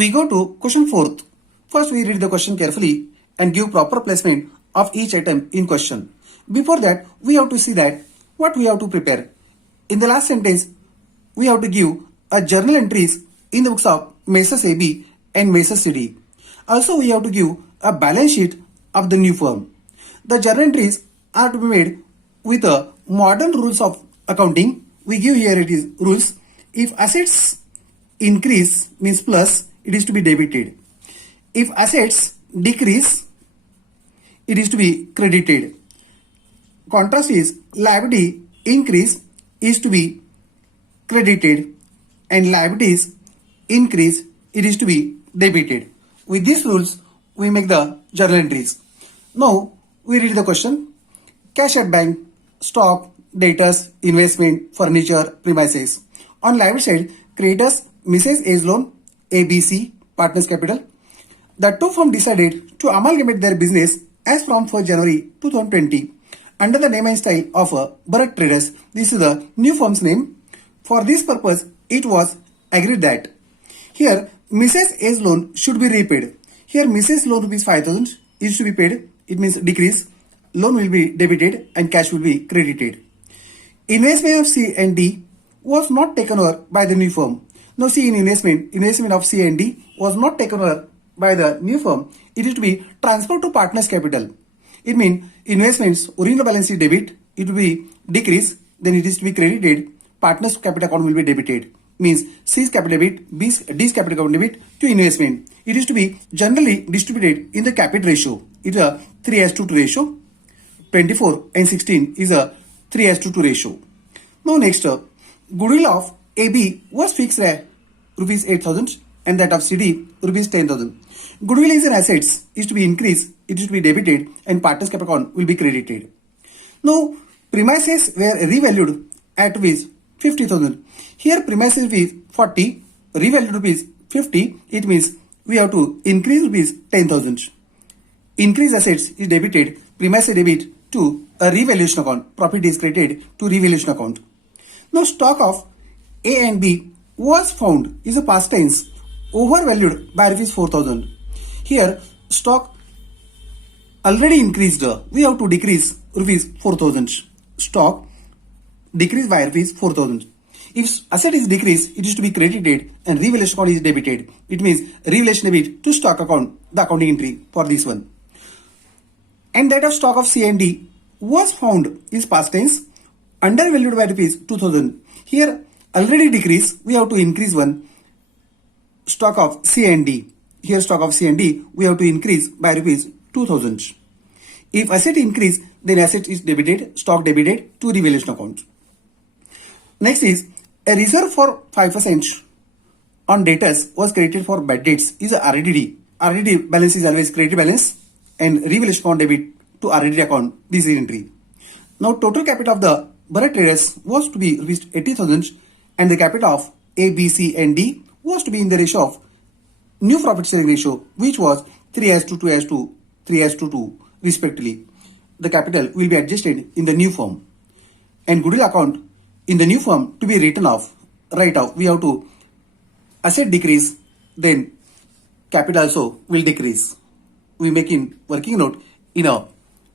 We go to question 4th. First we read the question carefully and give proper placement of each item in question. Before that, we have to see that what we have to prepare. In the last sentence, we have to give a journal entries in the books of Messrs AB and Messrs CD. Also, we have to give a balance sheet of the new firm. The journal entries are to be made with a modern rules of accounting. We give here it is rules. If assets increase means plus, it is to be debited. If assets decrease, it is to be credited. Contrast is liability increase is to be credited and liabilities increase, it is to be debited. With these rules, we make the journal entries. Now, we read the question. Cash at bank, stock, debtors, investment, furniture, premises. On liability side, creditors, Mrs. A's loan, ABC, partners capital. The two firms decided to amalgamate their business as from 1st January 2020 under the name and style of Bharat Traders. This is the new firm's name. For this purpose, it was agreed that here Mrs. A's loan should be repaid. Here Mrs. loan rupees 5,000 is to be paid. It means decrease. Loan will be debited and cash will be credited. Investment of C and D was not taken over by the new firm. Now see, in investment of C and D was not taken over by the new firm. It is to be transferred to partners capital. It means investments original balance sheet debit, it will be decrease, then it is to be credited. Partners capital account will be debited. Means C's capital debit, D's capital account debit to investment. It is to be generally distributed in the capital ratio. It is a 3:2 ratio. 24 and 16 is a 3:2 ratio. Now next, goodwill of AB was fixed at rupees 8,000 and that of CD rupees 10,000. Goodwill is an assets, is to be increased, it is to be debited and partners capital account will be credited. Now premises were revalued at rupees 50,000. Here premises is 40, revalued rupees 50. It means we have to increase rupees 10,000. Increase assets is debited, premises debit to a revaluation account. Profit is credited to revaluation account. Now stock of A and B was found is a past tense, overvalued by rupees 4,000. Here stock already increased. We have to decrease rupees 4,000. Stock decreased by rupees 4,000. If asset is decreased, it is to be credited and revaluation account is debited. It means revaluation debit to stock account, the accounting entry for this one. And that of stock of C and D was found is past tense, undervalued by rupees 2,000. Here already decreased, we have to increase one. Stock of C and D. Here stock of C and D we have to increase by rupees 2,000. If asset increase, then asset is debited, stock debited to revaluation account. Next is a reserve for 5% on debtors was created for bad debts is a RDD. RDD balance is always credit balance and revaluation account debit to RDD account. This is entry. Now total capital of the Bharat Traders was to be rupees 80,000 and the capital of A, B, C and D was to be in the ratio of new profit sharing ratio, which was 3:2, 3:2 respectively. The capital will be adjusted in the new firm and goodwill account in the new firm to be written off, write off. We have to asset decrease, then capital also will decrease. We make in working note in a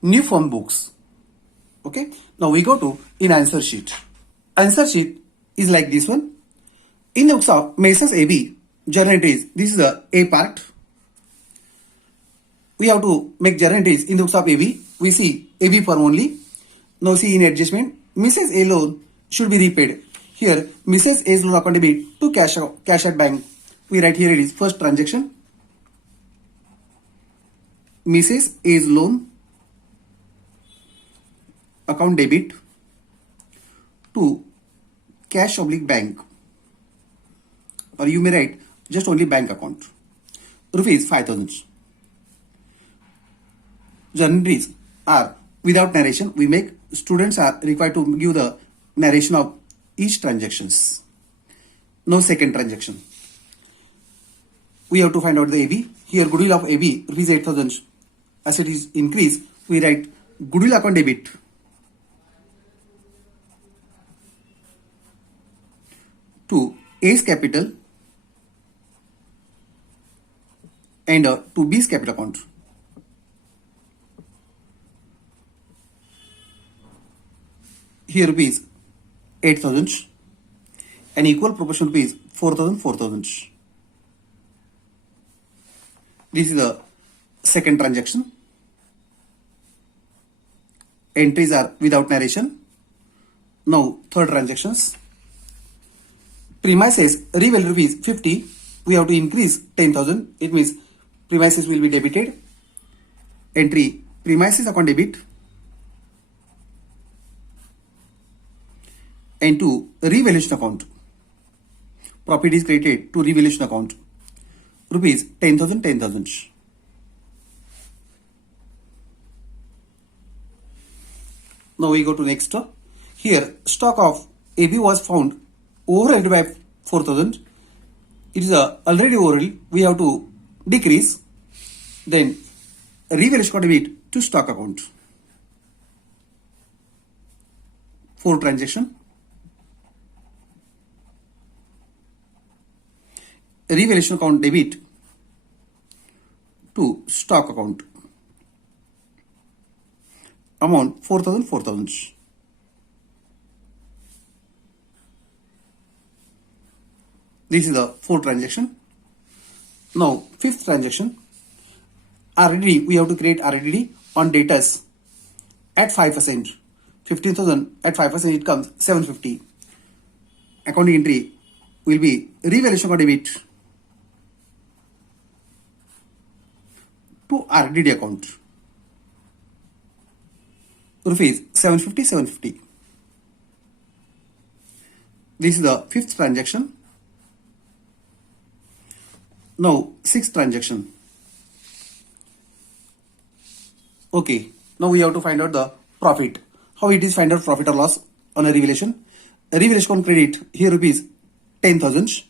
new firm books. Okay. Now we go to in answer sheet. Answer sheet is like this one. In the books of Messrs AB, journal entries, this is the A part. We have to make journal entries in the books of AB. We see AB firm only. Now see in adjustment, Mrs. A loan should be repaid. Here, Mrs. A's loan account debit to cash at bank. We write here it is first transaction. Mrs. A's loan account debit to cash/bank, or you may write just only bank account. Rupees 5,000. Journal entries are without narration. We make students are required to give the narration of each transactions. No second transaction. We have to find out the AB. Here goodwill of AB rupees 8,000. Asset is increased. We write goodwill account debit to A's capital and to B's capital account. Here rupees 8,000 and equal proportion rupees 4,000. This is the second transaction. Entries are without narration. Now third transactions. Premises revalue rupees 50. We have to increase 10,000. It means premises will be debited. Entry premises account debit. And to revaluation account. Profit is credited to revaluation account. Rupees 10,000. Now we go to next. Here stock of AB was found overhead by 4,000. It is already overhead. We have to decrease. Then revaluation account debit to stock account. Fourth transaction. Revaluation account debit to stock account. Amount 4,000. This is the fourth transaction. Now fifth transaction. RDD, we have to create RDD on debtors at 5%. 15,000 at 5%, it comes 750. Accounting entry will be revaluation account debit to RDD account. Rupees 750. This is the fifth transaction. Now sixth transaction. Okay, now we have to find out the profit. How it is find out profit or loss on a revaluation. A revaluation account credit here rupees 10,000.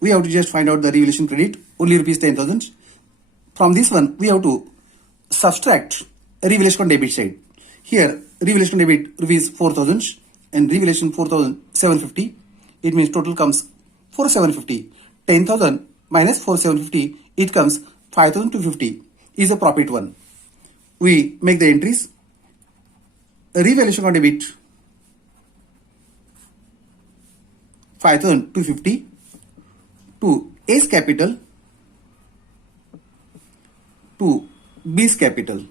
We have to just find out the revaluation credit only rupees 10,000. From this one we have to subtract a revaluation account debit side. Here revaluation debit rupees 4,000 and revaluation 4,750. It means total comes 4,750. 10,000 minus 4,750, it comes 5,250 is a profit one. We make the entries. Revaluation account debit 5,250 to A's capital to B's capital.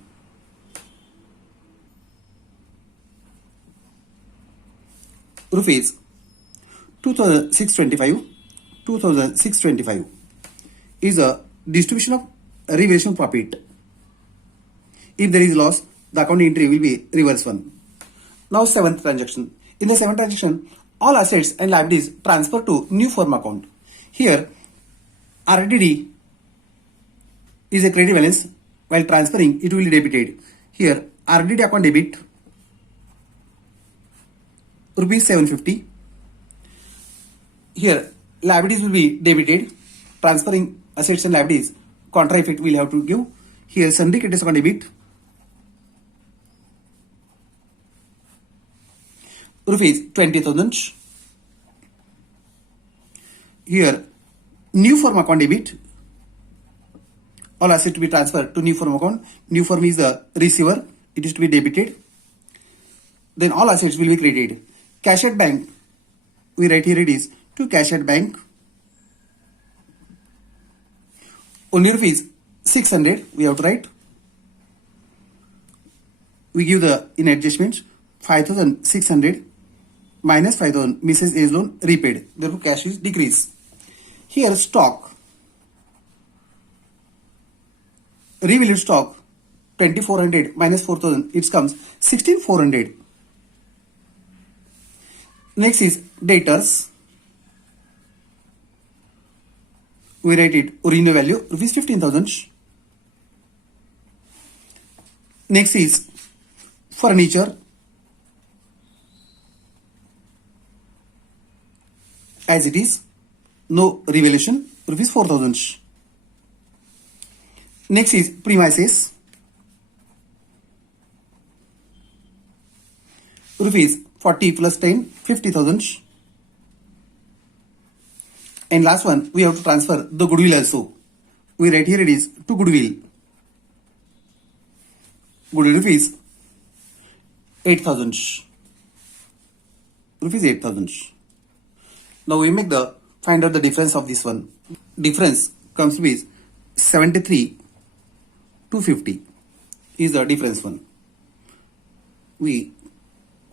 Rupees 2,625 is a distribution of revaluation profit. If there is loss, the accounting entry will be reverse one. Now seventh transaction. In the seventh transaction, all assets and liabilities transfer to new firm account. Here, RDD is a credit balance. While transferring, it will be debited. Here, RDD account debit rupees 750. Here, liabilities will be debited. Transferring assets and liabilities, contra effect will have to give. Here, sundry creditors account debit rupees 20,000. Here, new firm account debit. All assets to be transferred to new firm account. New firm is the receiver. It is to be debited. Then all assets will be credited. Cash at bank. We write here it is to cash at bank. Only rupees 600 we have to write. We give the in adjustments 5,600 minus 5,000 Mrs. A's loan repaid. Therefore cash is decreased. Here stock. Revalued stock 2,400 minus 4,000, it comes 16,400. Next is debtors. We write it original value rupees 15,000. Next is furniture. As it is, no revaluation, rupees 4,000. Next is premises. Rupees 40 plus 10, 50,000. And last one, we have to transfer the goodwill also. We write here it is to goodwill. Goodwill rupees 8,000. Rupees 8,000. Now we make the find out the difference of this one. Difference comes with 73 to 50 is the difference one. We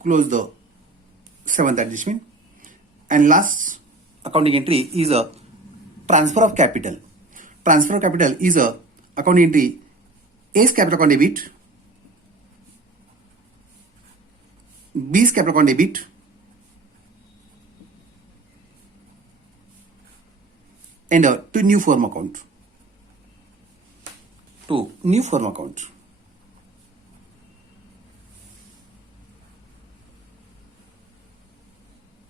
close the seventh adjustment, and last accounting entry is a transfer of capital. Transfer of capital is a accounting entry A's capital account debit, B's capital account debit, and to new firm account. To new firm account.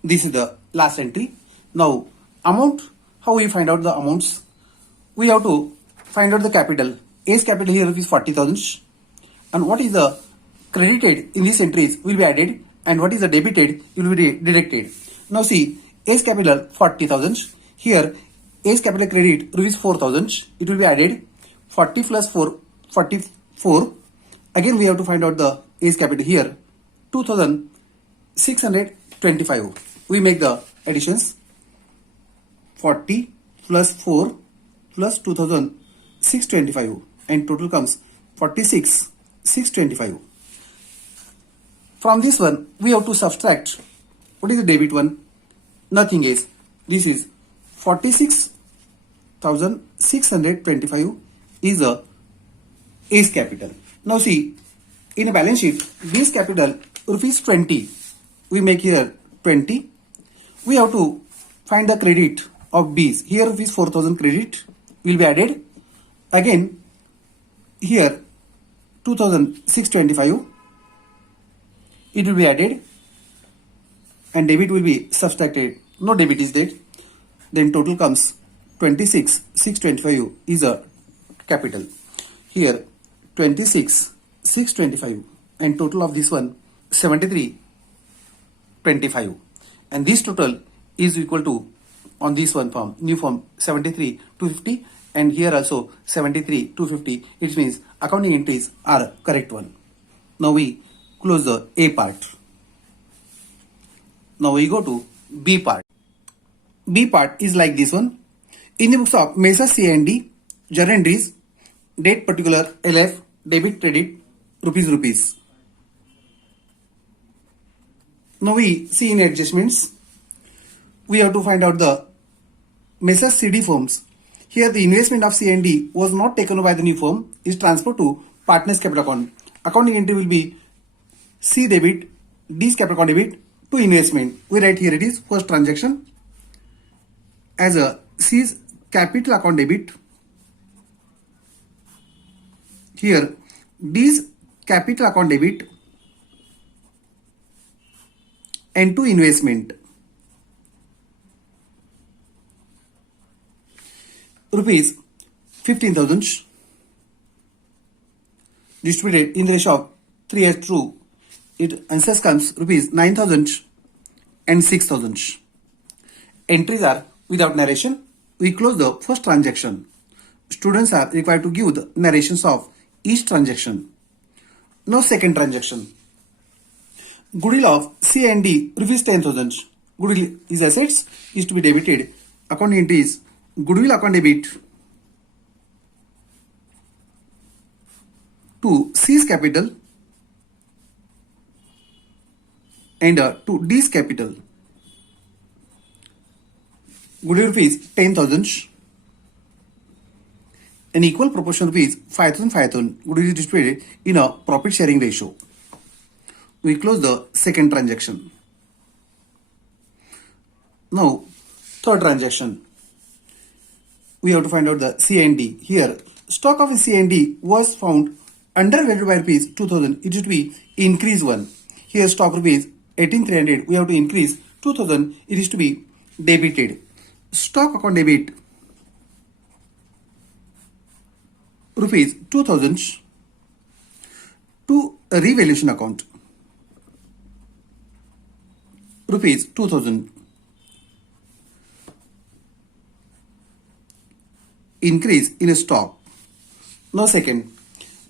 This is the last entry. Now amount, how we find out the amounts? We have to find out the capital. A's capital here is 40,000, and what is the credited in these entries will be added, and what is the debited will be deducted. Now see, A's capital 40,000. Here A's capital credit rupees 4,000. It will be added. 40 plus 4, 44. Again we have to find out the A's capital here 2,625. We make the additions. 40 plus 4 plus 2,625, and total comes 46,625. From this one we have to subtract. What is the debit one? Nothing is. This is 46,625 is a A's capital. Now see, in a balance sheet, B's capital rupees 20. We make here 20. We have to find the credit of B's. Here rupees 4,000 credit will be added. Again, here 2,625. It will be added, and debit will be subtracted. No debit is there. Then total comes 26,625 is a capital. Here 26,625, and total of this one 73,25, and this total is equal to, on this one form, new form, 73,250, and here also 73,250. It means accounting entries are correct one. Now we close the A part. Now we go to B part. B part is like this one. In the books of Messrs C&D, journal entries, date particular, LF, debit, credit, rupees. Now we see in adjustments, we have to find out the Messrs CD firms. Here the investment of C&D was not taken by the new firm, is transferred to partners capital account. Accounting entry will be C debit, D's capital account debit to investment. We write here it is first transaction as a C's capital account debit. Here D's capital account debit and to investment. Rupees 15,000 distributed in the ratio of 3:2. It answers comes rupees 9,000 and 6,000. Entries are without narration. We close the first transaction. Students are required to give the narrations of each transaction. Now second transaction. Goodwill of C&D rupees 10,000. Goodwill is assets, is to be debited. Account entry is goodwill account debit to C's capital and to D's capital. Goodwill rupees 10,000. An equal proportion rupees 5,000. Goodwill is distributed in a profit sharing ratio. We close the second transaction. Now third transaction. We have to find out the C&D. Here stock of C&D was found undervalued by rupees 2,000. It is to be increase one. Here stock rupees 18,300. We have to increase 2,000. It is to be debited. Stock account debit rupees 2,000 to a revaluation account. Rupees 2,000. increase in stock. Now second,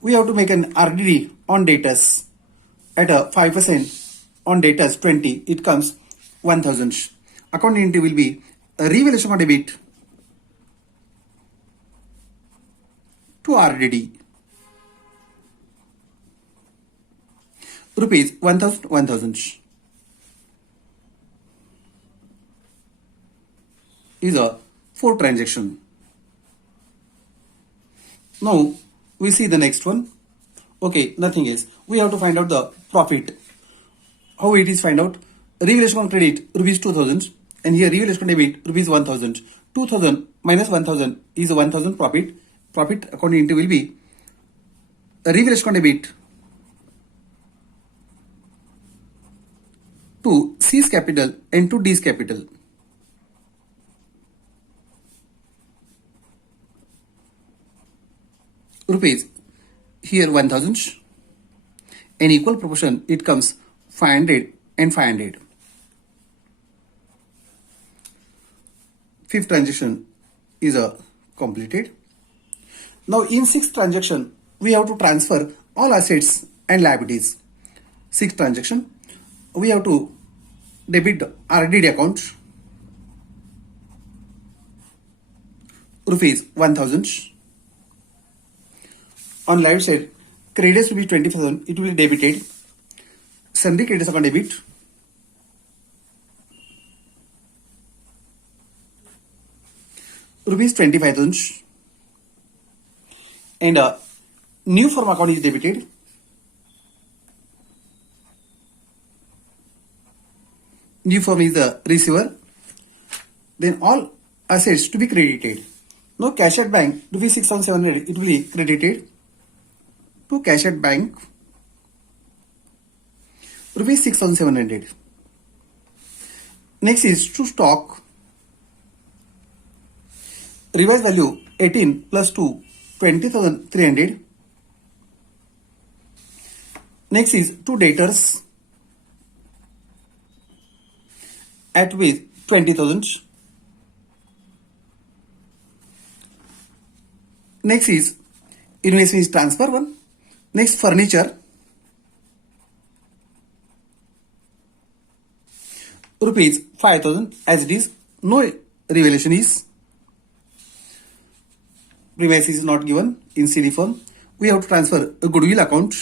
we have to make an RDD on debtors at a 5% on debtors 20, it comes 1000. Account entry will be a revaluation of debit to RDD rupees 1000 is a 4 transaction. Now we see the next one. Okay, nothing else. We have to find out the profit. How it is find out? Revaluation on credit rupees 2000 and here revaluation on debit rupees 1000. 2000 minus 1000 is 1000 profit. Profit according to will be a revaluation on debit to C's capital and to D's capital. Rupees here 1000 and equal proportion it comes 500 and 500. Fifth transaction is completed. Now in sixth transaction we have to transfer all assets and liabilities. Sixth transaction we have to debit the RDD account rupees 1000. On live side, creditors will be 20,000, it will be debited. Sundry creditors account debit. Rupees 25,000. And new firm account is debited. New firm is the receiver. Then all assets to be credited. Now cash at bank, rupees 6,700, it will be credited to cash at bank rupees 6,700. Next is to stock. Revised value 18 plus 2 20,300. Next is to debtors at with 20,000. Next is investment is transfer one. Next furniture rupees 5,000 as it is, no revaluation is, premise is not given in CD form. We have to transfer a goodwill account,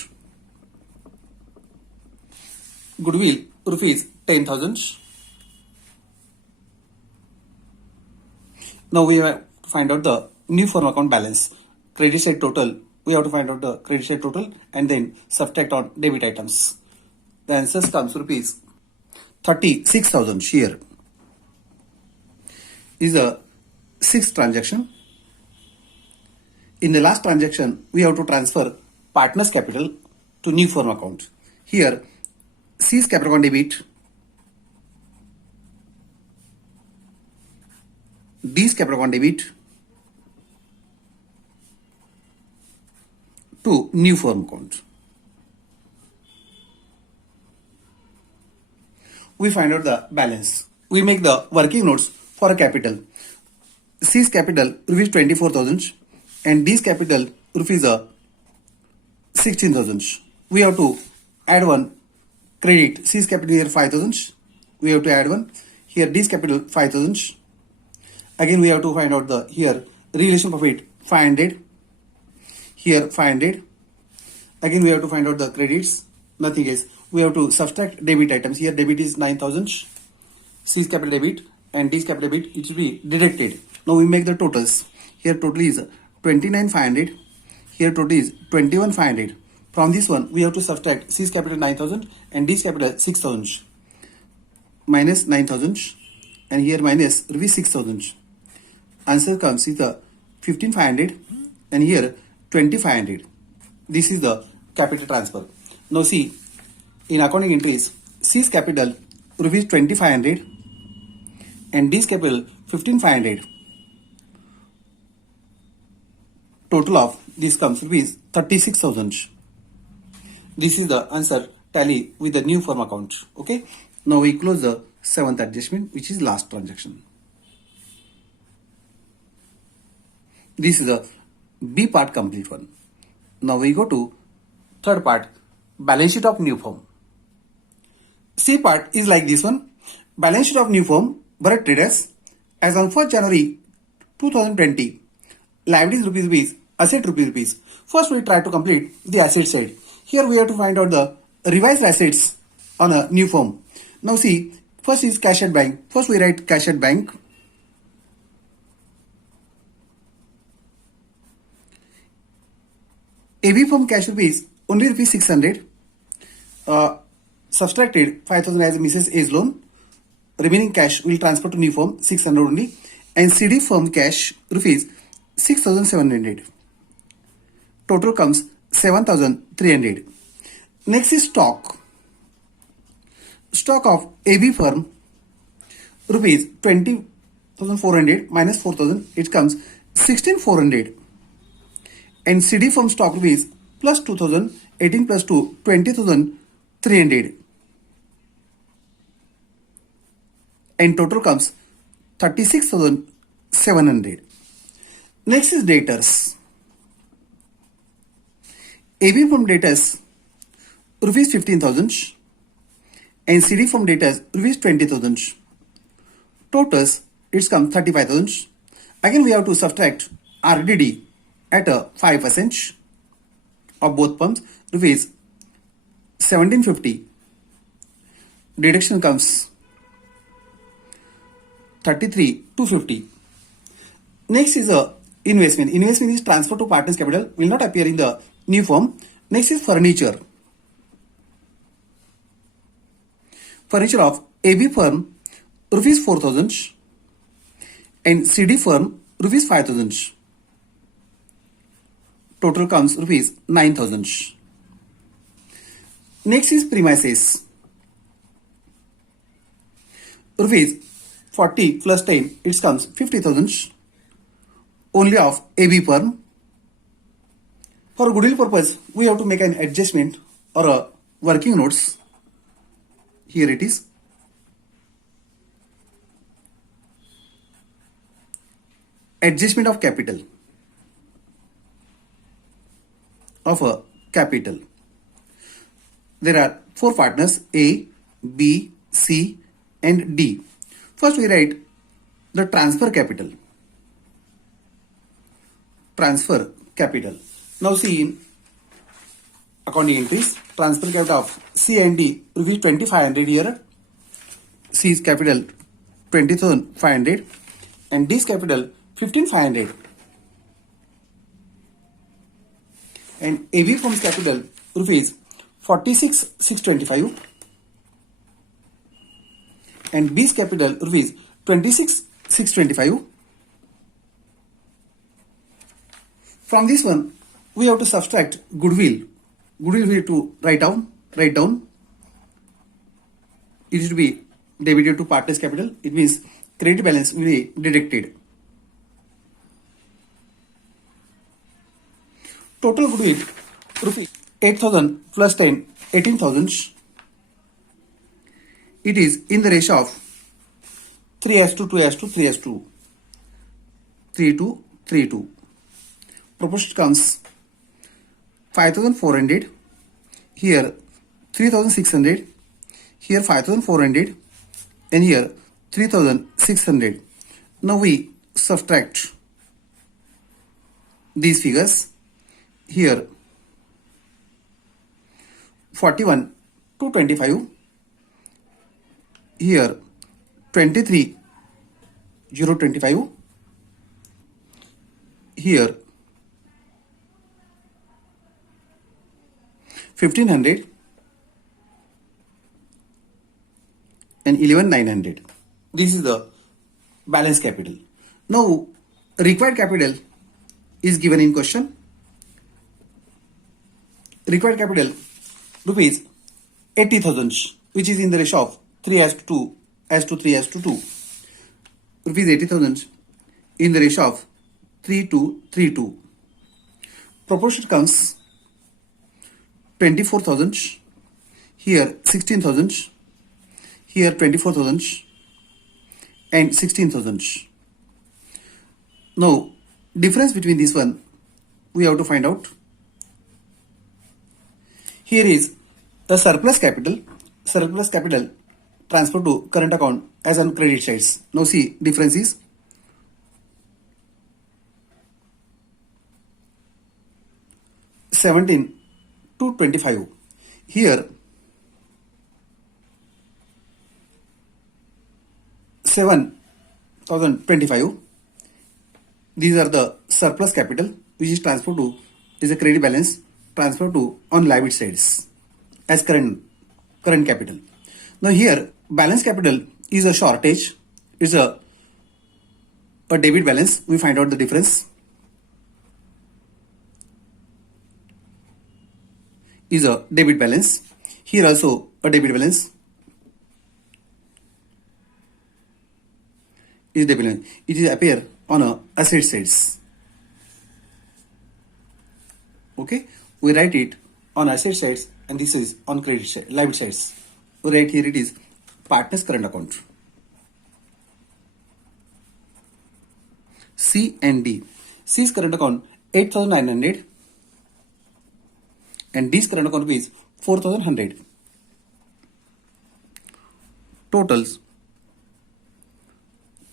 goodwill rupees 10,000. Now we have to find out the new firm account balance. Credit side total, we have to find out the credit side total and then subtract on debit items. The answer comes rupees 36,000 here. Is the sixth transaction. In the last transaction, we have to transfer partner's capital to new firm account. Here, C's capital account debit, D's capital account debit to new firm account. We find out the balance. We make the working notes for a capital. C's capital rupees 24,000 and D's capital rupees 16,000. We have to add one credit. C's capital here 5,000. We have to add one. Here D's capital 5,000. Again we have to find out the here relation profit 500. Here 500. Again we have to find out the credits. Nothing else. We have to subtract debit items. Here debit is 9,000. C's capital debit and D's capital debit, it will be deducted. Now we make the totals. Here total is 29,500. Here total is 21,500. From this one we have to subtract C's capital 9,000 and D's capital 6,000. Minus 9,000 and here minus rupees 6,000. Answer comes with 15,500 and here 2,500. This is the capital transfer. Now see, in accounting entries, C's capital rupees 2,500 and D's capital 15,500. Total of this comes rupees 36,000. This is the answer tally with the new firm account. Okay. Now we close the seventh adjustment, which is last transaction. This is the B part complete one. Now we go to third part, balance sheet of new firm. C part is like this one. Balance sheet of new firm, Bharat Traders, as on 1st January 2020. Liabilities rupees, asset rupees. First we try to complete the asset side. Here we have to find out the revised assets on a new firm. Now see, first is cash at bank. First we write cash at bank. AB firm cash rupees, only rupees 600. Subtracted 5,000 as Mrs. A's loan. Remaining cash will transfer to new firm 600 only. And CD firm cash rupees 6,700. Total comes 7,300. Next is stock. Stock of AB firm rupees 20,400 minus 4,000, it comes 16,400. And CD firm stock rupees plus 2,000, 18 plus 2, 20,300. And total comes 36,700. Next is debtors. AB from debtors rupees 15,000 and CD from debtors rupees 20,000. Totals it comes 35,000. Again we have to subtract RDD at a 5% of both firms, rupees 1750. Deduction comes 33,250. Next is a investment. Investment is transfer to partners capital, will not appear in the new firm. Next is furniture. Furniture of AB firm rupees 4,000 and CD firm rupees 5,000. Total comes rupees 9,000. Next is premises. Rupees 40 plus 10, it comes 50,000 only of AB firm. For goodwill purpose, we have to make an adjustment or a working notes. Here it is. Adjustment of capital. Of a capital. There are 4 partners A, B, C and D. First we write the transfer capital. Transfer capital. Now see in accounting entries, transfer capital of C and D rupees 2,500 here. C's capital 20,500 and D's capital 15,500. And AB firm's capital rupees 46,625 and B's capital rupees 26,625. From this one, we have to subtract goodwill. Goodwill we have to write down. It is to be debited to partners capital. It means credit balance will be deducted. Total goodwill rupees 8,000 plus 10, 18,000. It is in the ratio of 3:2:3:3:2. 3:3:2. Proportion comes 5,400. Here 3,600. Here 5,400. And here 3,600. Now we subtract these figures. Here 41,225. Here 23,025. Here 1,500 and 11,900. This is the balance capital. Now required capital is given in question. Required capital rupees 80,000, which is in the ratio of 3:2 rupees 80,000 in the ratio of 3:3:2. Proportion comes 24,000. Here 16,000. Here 24,000 and 16,000. Now difference between this one we have to find out. Here is the surplus capital transfer to current account as on credit sides. Now see, difference is 17 to 25. Here 7,025. These are the surplus capital which is transferred to is a credit balance transferred to on liability sides as current capital. Now here balance capital is a shortage, is a debit balance. We find out the difference is a debit balance. Here also a debit balance is debit balance. It is appear on a asset sides. Okay, we write it on asset sides and this is on credit side, liability sides. We write here it is partners current account. C and D. C's current account 8,900 and D's current account is 4,100. Totals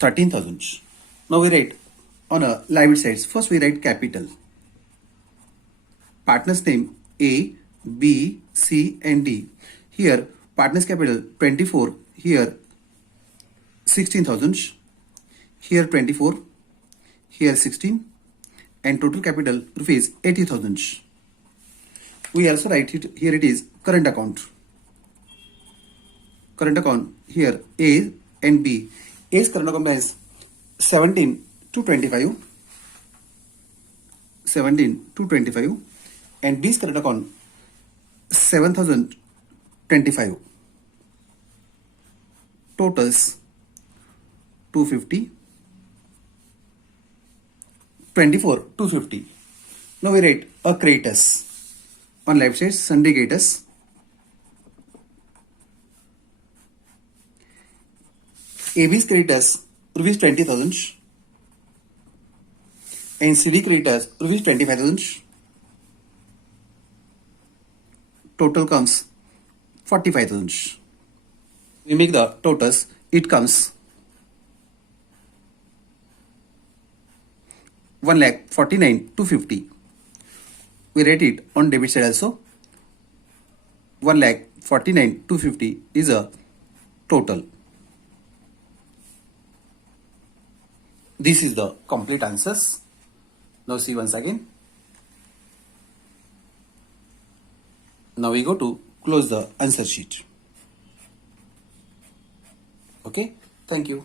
13,000. Now we write on a liability sides. First we write capital. Partners name A, B, C and D. Here partners capital 24. Here 16,000. Here 24. Here 16. And total capital rupees 80,000. We also write it here. It is current account. Current account here A and B. A's current account is 17 to 25. 17 to 25. And B's current account 7,025. Totals 250. 24 250. Now we write a creditors on left side sundry creditors. AB's creditors rupees 20,000 and CD creditors rupees 25,000. Total comes 45,000. We make the totals. It comes 1,49,250. We rate it on debit side also. 1,49,250 is a total. This is the complete answers. Now see once again. Now we go to close the answer sheet. Okay, thank you.